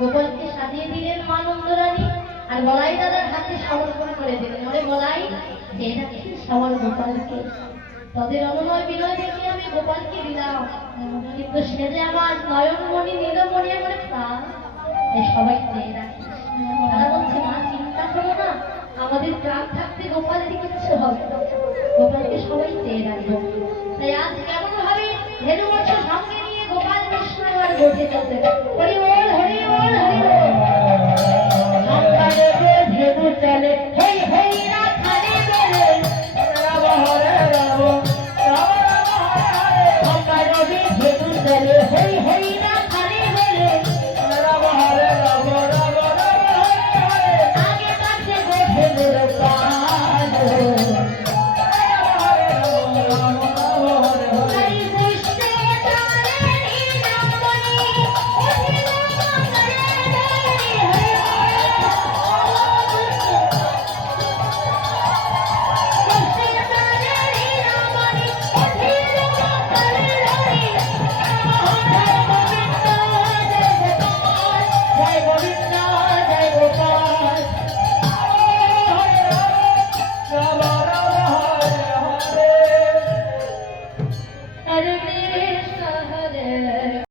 গোপালকে সাজিয়ে দিলেন মা নন্দরানী আর বলাই দাদার হাতে সমর্পণ করে দিলেন। ওরে বলাই, এই রাখিস আমার গোপালকে। তাদের অনুনয় বিনয় দেখে আমি গোপালকে দিলাম, কিন্তু সে যে আমার নয়নমণি নীলমণি আমার প্রাণ, এই সবাই চেয়ে রাখিস। তারা বলছে মা চিন্তা করো না, আমাদের প্রাণ থাকতে গোপালের কিছু হবে না, গোপালকে সবাই চেয়ে রাখবো। তাই আজ কেমন ভাবে ধেনু বছর সঙ্গে নিয়ে গোপাল কৃষ্ণ আর ঘটে চলতে